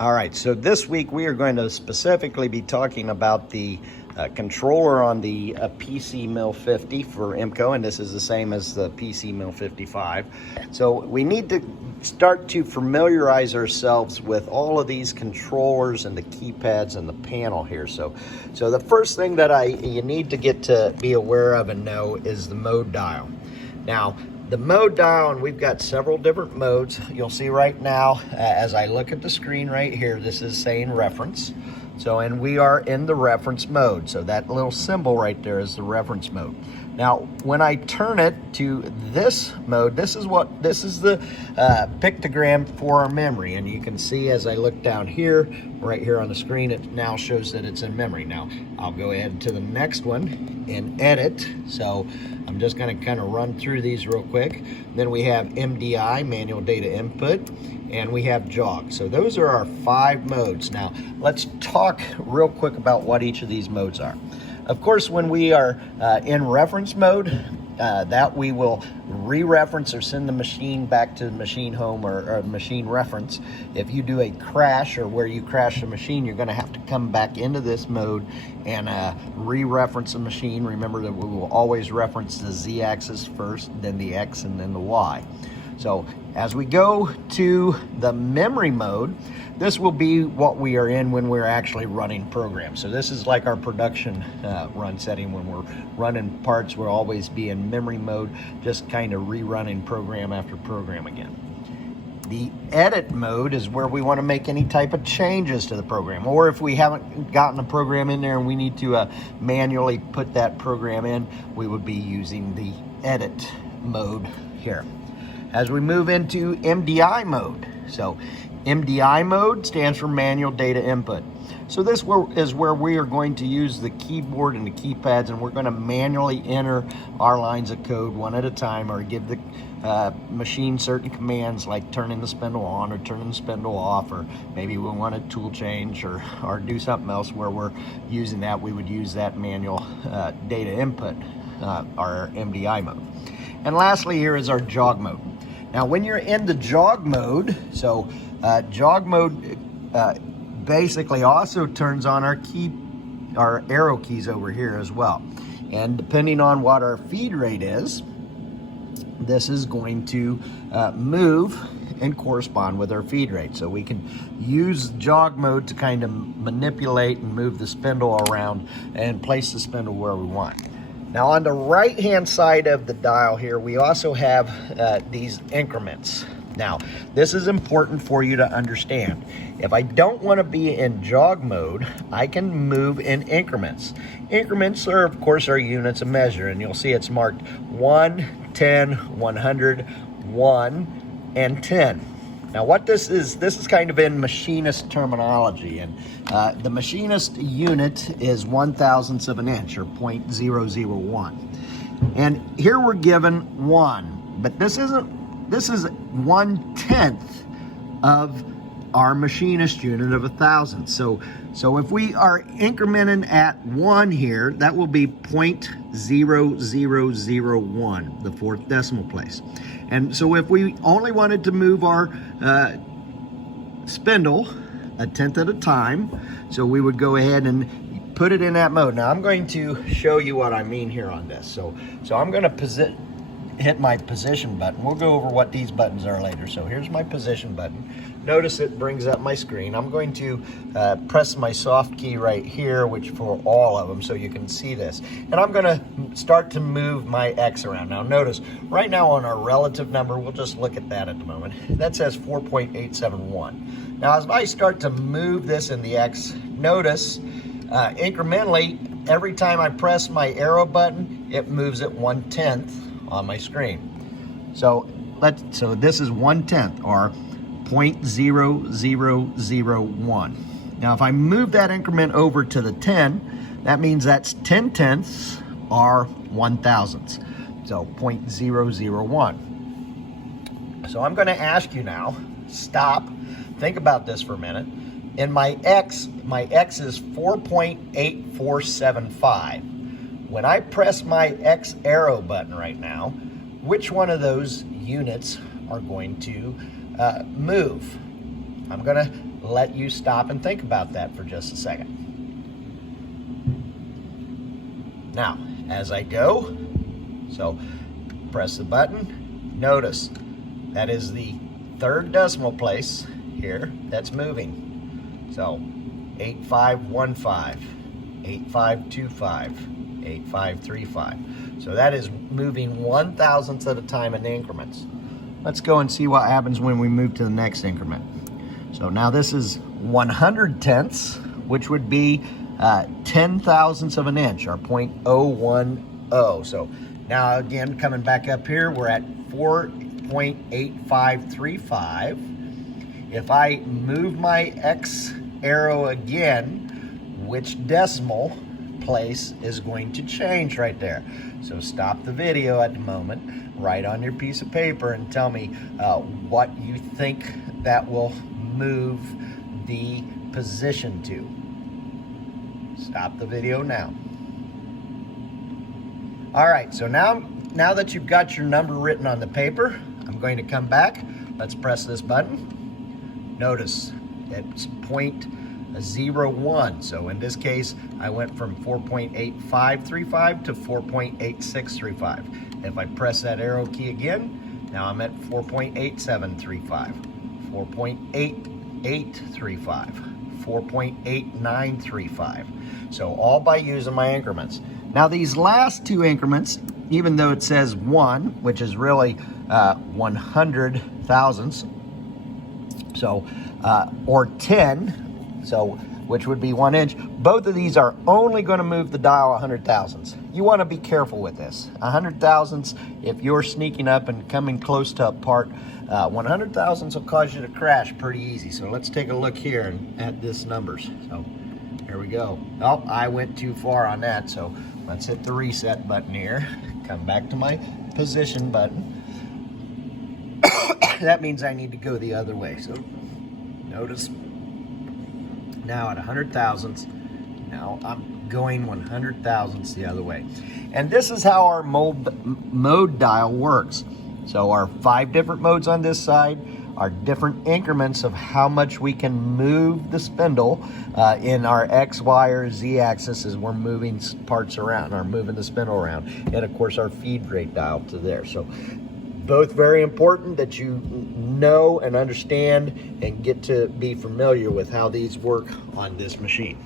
All right, so this week we are going to specifically be talking about the controller on the PC Mill 50 for Emco, and this is the same as the PC Mill 55. So we need to start to familiarize ourselves with all of these controllers and the keypads and the panel here. So the first thing that you need to get to be aware of and know is the mode dial. Now, the mode dial, and we've got several different modes. You'll see right now, as I look at the screen right here, this is saying reference. So, and we are in the reference mode. So that little symbol right there is the reference mode. Now, when I turn it to this mode, this is the pictogram for our memory. And you can see as I look down here, right here on the screen, it now shows that it's in memory. Now, I'll go ahead to the next one and edit. So I'm just gonna kind of run through these real quick. Then we have MDI, manual data input, and we have jog. So those are our 5 modes. Now, let's talk real quick about what each of these modes are. Of course, when we are in reference mode, that we will re-reference or send the machine back to machine home or machine reference. If you do a crash or where you crash the machine, you're going to have to come back into this mode and re-reference the machine. Remember that we will always reference the Z-axis first, then the X, and then the Y. So as we go to the memory mode, this will be what we are in when we're actually running programs. So this is like our production run setting. When we're running parts, we'll always be in memory mode, just kind of rerunning program after program again. The edit mode is where we want to make any type of changes to the program, or if we haven't gotten a program in there and we need to manually put that program in, we would be using the edit mode here. As we move into MDI mode, so MDI mode stands for manual data input. So this is where we are going to use the keyboard and the keypads, and we're going to manually enter our lines of code one at a time, or give the machine certain commands like turning the spindle on or turning the spindle off, or maybe we want a tool change or do something else where we're using that. We would use that manual data input, our MDI mode. And lastly, here is our jog mode. Now, when you're in the jog mode, so jog mode basically also turns on our arrow keys over here as well. And depending on what our feed rate is, this is going to move and correspond with our feed rate. So we can use jog mode to kind of manipulate and move the spindle around and place the spindle where we want. Now, on the right-hand side of the dial here, we also have these increments. Now, this is important for you to understand. If I don't want to be in jog mode, I can move in increments. Increments are, of course, our units of measure, and you'll see it's marked 1, 10, 100, 1, and 10. Now, what this is kind of in machinist terminology, and the machinist unit is 1/1000th of an inch, or 0.001. And here we're given 1, but this is 1/10 of our machinist unit of 1,000. So if we are incrementing at 1 here, that will be 0.0001, the 4th decimal place. And so if we only wanted to move our spindle 1/10 at a time, so we would go ahead and put it in that mode. Now I'm going to show you what I mean here on this. So I'm going to hit my position button. We'll go over what these buttons are later. So here's my position button. Notice it brings up my screen. I'm going to press my soft key right here, which for all of them, so you can see this. And I'm going to start to move my X around. Now notice, right now on our relative number, we'll just look at that at the moment. That says 4.871. Now as I start to move this in the X, notice incrementally, every time I press my arrow button, it moves it 1/10 on my screen. So this is 1/10, or 0.0001. Now, if I move that increment over to the 10, that means that's 10/10ths are 1/1000ths. So 0.001. So I'm going to ask you now, stop, think about this for a minute. In my X is 4.8475. When I press my X arrow button right now, which one of those units are going to move? I'm going to let you stop and think about that for just a second. Now, as I go, so press the button, notice that is the third decimal place here that's moving. So 8515, 8525, 8535. So that is moving 1/1000th at a time in the increments. Let's go and see what happens when we move to the next increment. So now this is 100/10ths, which would be 10/1000ths of an inch, or 0.010. So now again, coming back up here, we're at 4.8535. If I move my X arrow again, which decimal place is going to change right there? So stop the video at the moment, write on your piece of paper and tell me what you think that will move the position to. Stop the video now. All right, so now that you've got your number written on the paper, I'm going to come back. Let's press this button. Notice it's 0.01. So in this case, I went from 4.8535 to 4.8635. If I press that arrow key again, now I'm at 4.8735, 4.8835, 4.8935. So all by using my increments. Now these last two increments, even though it says 1, which is really 100,000ths, so or 10, so which would be 1 inch, both of these are only going to move the dial 100,000ths. You want to be careful with this. 100,000ths, if you're sneaking up and coming close to a part, 100,000ths will cause you to crash pretty easy. So let's take a look here at this numbers. So here we go. Oh, I went too far on that, so let's hit the reset button here. Come back to my position button. That means I need to go the other way. So notice now at 100,000ths, now I'm going 100,000ths the other way. And this is how our mode dial works. So our 5 different modes on this side are different increments of how much we can move the spindle in our X, Y, or Z axis as we're moving parts around, or moving the spindle around. And of course our feed rate dial to there. So both very important that you know and understand and get to be familiar with how these work on this machine.